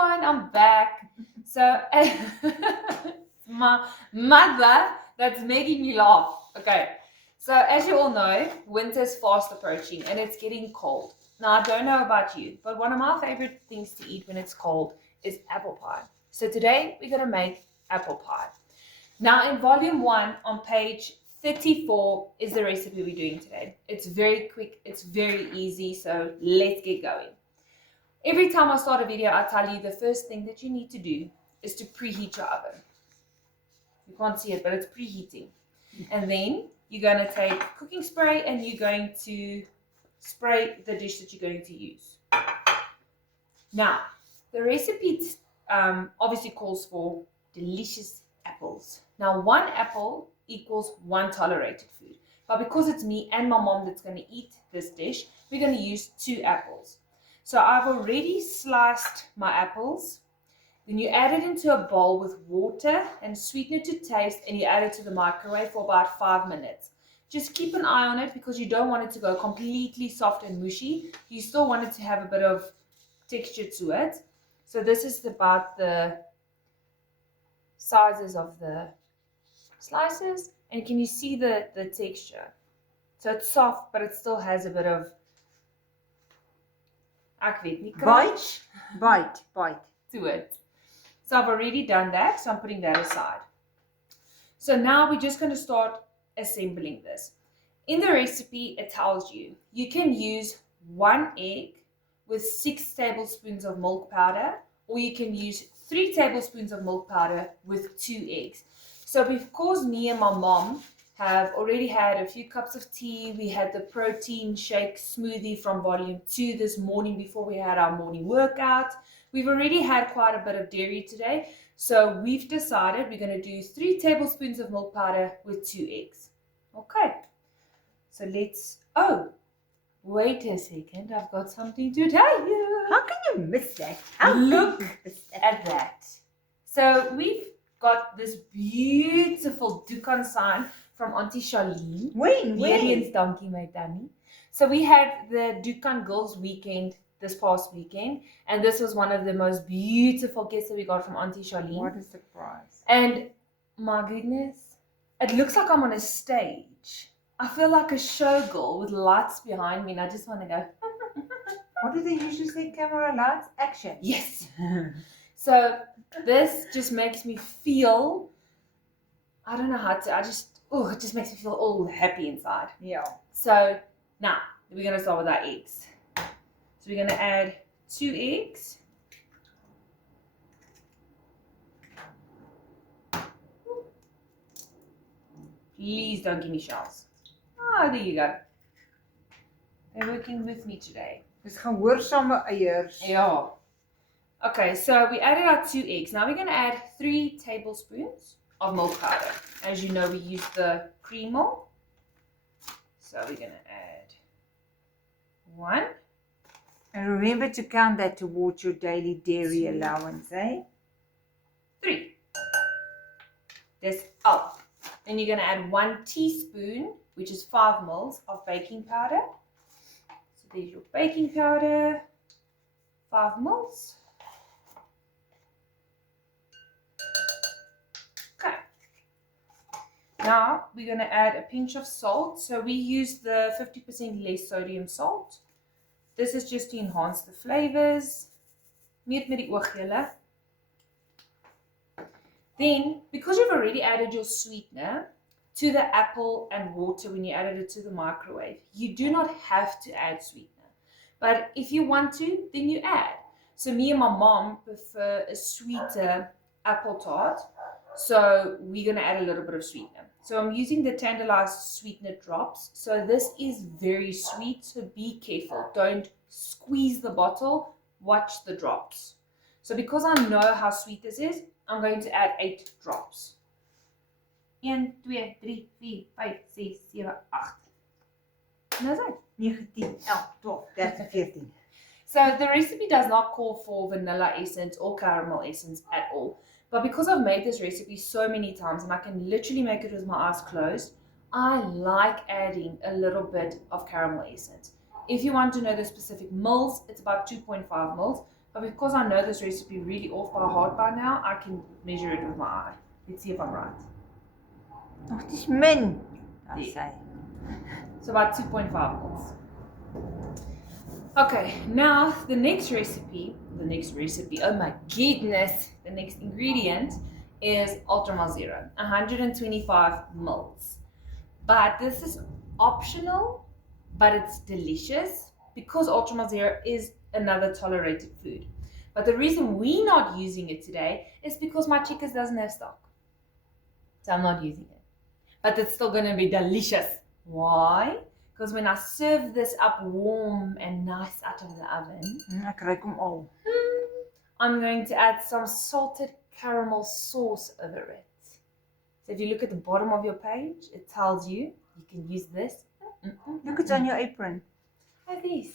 everyone, I'm back. So, my mother that's making me laugh. Okay, so as you all know, winter's fast approaching and it's getting cold. Now, I don't know about you, but one of my favorite things to eat when it's cold is apple pie. So, today we're going to make apple pie. Now, in volume 1 on page 34 is the recipe we're doing today. It's very quick, it's very easy, so let's get going. Every time I start a video, I tell you the first thing that you need to do is to preheat your oven. You can't see it, but it's preheating. And then you're going to take cooking spray and you're going to spray the dish that you're going to use. Now, the recipe obviously calls for delicious apples. Now, 1 apple equals 1 tolerated food. But because it's me and my mom that's going to eat this dish, we're going to use 2 apples. So I've already sliced my apples. Then you add it into a bowl with water and sweeten it to taste, and you add it to the microwave for about 5 minutes. Just keep an eye on it because you don't want it to go completely soft and mushy. You still want it to have a bit of texture to it. So this is about the sizes of the slices, and can you see the texture? So it's soft, but it still has a bit of Bite. to it. So I've already done that, so I'm putting that aside. So now we're just going to start assembling this. In the recipe, it tells you can use 1 egg with 6 tablespoons of milk powder, or you can use 3 tablespoons of milk powder with 2 eggs. So because me and my mom have already had a few cups of tea, we had the protein shake smoothie from volume 2 this morning before we had our morning workout. We've already had quite a bit of dairy today, so we've decided we're going to do 3 tablespoons of milk powder with 2 eggs. Okay, so wait a second, I've got something to tell you. How can you miss that? Look at that. So we've got this beautiful Dukan sign from Auntie Charlene. When? Hierdie donkey my tannie. So we had the Dukan Girls Weekend this past weekend, and this was one of the most beautiful gifts that we got from Auntie Charlene. What a surprise. And my goodness, it looks like I'm on a stage. I feel like a showgirl with lights behind me, and I just want to go. What do they usually say? Camera, lights, action. Yes. So this just makes me feel, I don't know how to, it just makes me feel all happy inside. Yeah. So now we're going to start with our eggs. So we're going to add 2 eggs. Please don't give me shells. There you go. They're working with me today. Dis gehoorsame eiers. Yeah. Okay, so we added our 2 eggs. Now we're going to add 3 tablespoons of milk powder. As you know, we use the cream milk. So we're going to add 1. And remember to count that towards your daily dairy allowance, eh? 3. That's all. Then you're going to add 1 teaspoon, which is 5 ml of baking powder. So there's your baking powder, 5 ml. Okay. Now we're going to add a pinch of salt. So we use the 50% less sodium salt. This is just to enhance the flavors. Meet met die oog julle. Then, because you've already added your sweetener to the apple and water when you added it to the microwave, you do not have to add sweetener. But if you want to, then you add. So me and my mom prefer a sweeter apple tart. So we're going to add a little bit of sweetener. So I'm using the tantalized sweetener drops. So this is very sweet, so be careful. Don't squeeze the bottle, watch the drops. So because I know how sweet this is, I'm going to add 8 drops. 1, 2, 3, 4, 5, 6, 7, 8. No, that. 9, 10, 11, 12, 13, 14. So the recipe does not call for vanilla essence or caramel essence at all. But because I've made this recipe so many times and I can literally make it with my eyes closed, I like adding a little bit of caramel essence. If you want to know the specific mils, it's about 2.5 mils. But because I know this recipe really off by heart by now, I can measure it with my eye. Let's see if I'm right. Ag, dis min. I Yeah. say. So about 2.5 mils. Okay, now the next recipe, oh my goodness, the next ingredient is Ultramal Zero, 125 mils. But this is optional, but it's delicious because Ultramal Zero is another tolerated food. But the reason we're not using it today is because my Checkers doesn't have stock. So I'm not using it. But it's still going to be delicious. Why? Because when I serve this up warm and nice out of the oven, Ek ruik hom al. I'm going to add some salted caramel sauce over it. So if you look at the bottom of your page, it tells you can use this. Look, it's on your apron. Oh, these.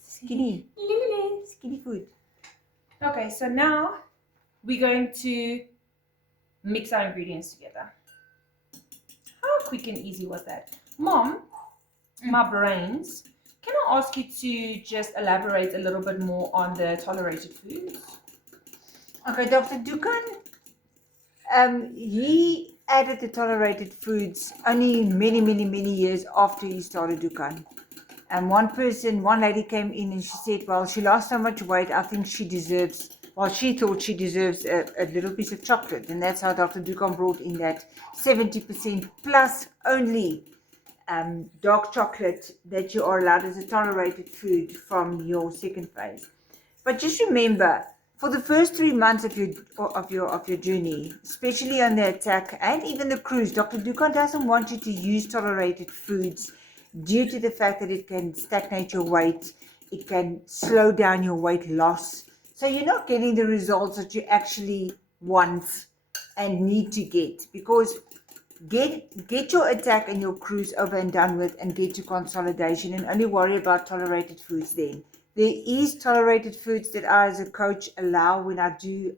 Skinny. Lily. Skinny food. Okay, so now we're going to mix our ingredients together. How quick and easy was that? Mom, my brains, can I ask you to just elaborate a little bit more on the tolerated foods? Okay, Dr. Dukan, he added the tolerated foods only many years after he started Dukan. And one lady came in and she said, well, she lost so much weight, I think she thought she deserves a little piece of chocolate. And that's how Dr. Dukan brought in that 70% plus only dark chocolate that you are allowed as a tolerated food from your second phase. But just remember, for the first 3 months of your journey, especially on the attack and even the cruise, Dr. Dukan doesn't want you to use tolerated foods due to the fact that it can stagnate your weight, it can slow down your weight loss. So you're not getting the results that you actually want and need to get, because get your attack and your cruise over and done with and get to consolidation and only worry about tolerated foods then. There is tolerated foods that I as a coach allow when I do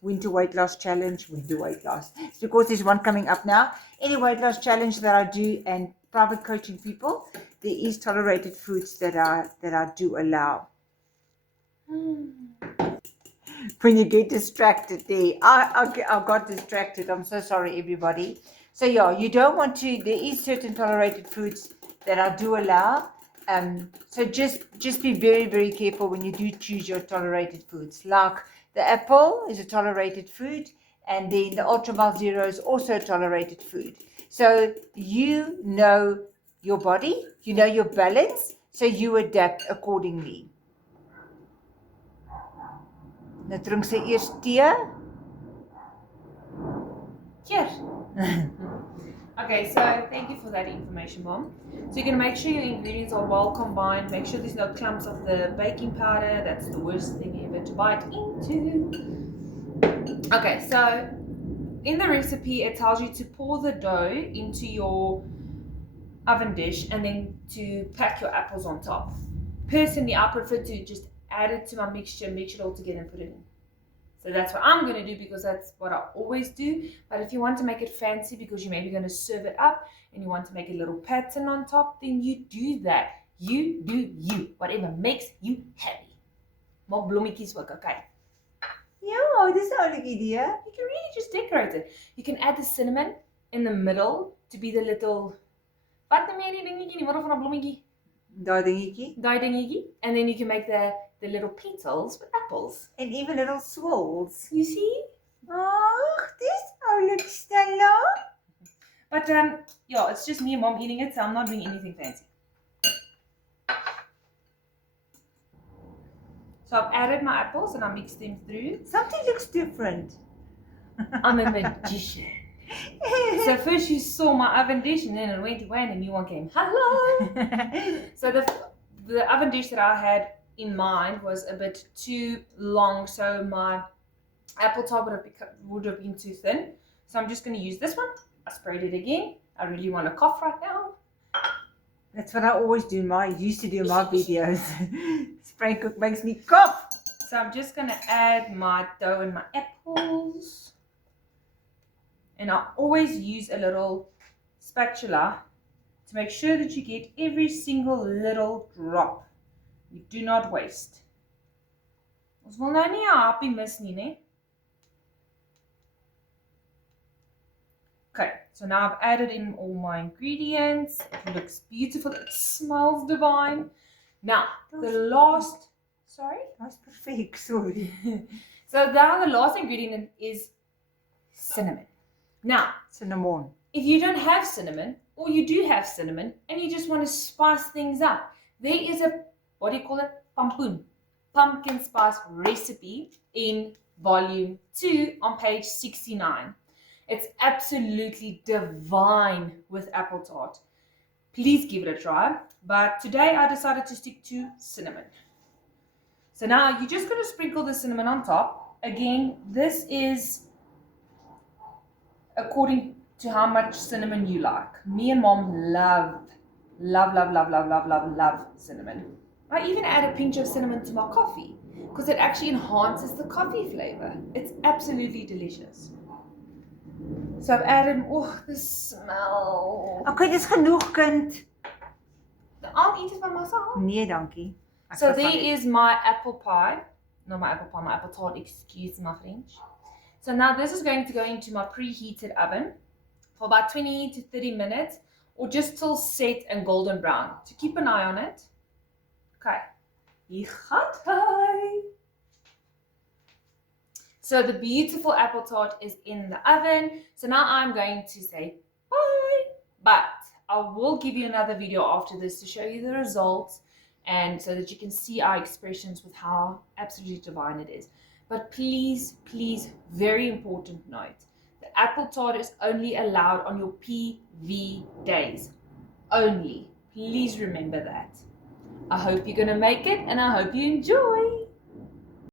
winter weight loss challenge. It's because there's one coming up now. Any weight loss challenge that I do and private coaching people, there is tolerated foods that I do allow. When you get distracted there, I got distracted. I'm so sorry, everybody. So yeah, you don't want to. There is certain tolerated foods that I do allow. So just be very careful when you do choose your tolerated foods. Like the apple is a tolerated food, and then the Ultramal Zero is also a tolerated food. So you know your body, you know your balance, so you adapt accordingly. Nou drink sy eers tee. Cheers. Okay, so thank you for that information, Mom. So you're going to make sure your ingredients are well combined. Make sure there's no clumps of the baking powder. That's the worst thing ever to bite into. Okay, so in the recipe, it tells you to pour the dough into your oven dish and then to pack your apples on top. Personally, I prefer to just add it to my mixture, mix it all together and put it in. So that's what I'm going to do because that's what I always do. But if you want to make it fancy because you're maybe going to serve it up and you want to make a little pattern on top, then you do that. You do you. Whatever makes you happy. More blommetjies ook, okay? Ja, dis 'n oulike idee. You can really just decorate it. You can add the cinnamon in the middle to be the little... Wat noem jy die dingetjie in die middel van 'n blommetjie? Daai dingetjie. Daai dingetjie. And then you can make the little petals with apples. And even little swirls. You see? Ag, dis oulik, Stella. But yeah, it's just me and Mom eating it, so I'm not doing anything fancy. So I've added my apples and I mixed them through. Something looks different. I'm a magician. So first you saw my oven dish and then it went away and a new one came. Hello! So the oven dish that I had in mind was a bit too long, so my apple tart would have been too thin. So I'm just going to use this one. I sprayed it again. I really want to cough right now. That's what I always do. Used to do in my videos. Spray cook makes me cough. So I'm just going to add my dough and my apples. And I always use a little spatula to make sure that you get every single little drop. You do not waste. Ons wil nou nie 'n happie mis nie, né? Okay, so now I've added in all my ingredients. It looks beautiful. It smells divine. Now, the last, sorry? That's perfect, sorry. So now the last ingredient is cinnamon. Now, Cinnamon. if you don't have cinnamon, or you do have cinnamon, and you just want to spice things up, there is a, what do you call it? Pampoen. Pumpkin spice recipe in volume 2 on page 69. It's absolutely divine with apple tart. Please give it a try. But today I decided to stick to cinnamon. So now you're just going to sprinkle the cinnamon on top. Again, this is according to how much cinnamon you like. Me and Mom love cinnamon. I even add a pinch of cinnamon to my coffee because it actually enhances the coffee flavor. It's absolutely delicious. So I've added, oh, the smell. Okay, dis genoeg, kind. I'll eat it by myself. Nee, dankie. So there is my apple pie. Not my apple pie, my apple tart, excuse my French. So now this is going to go into my preheated oven for about 20 to 30 minutes or just till set and golden brown. To keep an eye on it. Okay. Hier gaat hy. So the beautiful apple tart is in the oven. So now I'm going to say bye. But I will give you another video after this to show you the results and so that you can see our expressions with how absolutely divine it is. But please, very important note. The apple tart is only allowed on your PV days. Only. Please remember that. I hope you're going to make it and I hope you enjoy.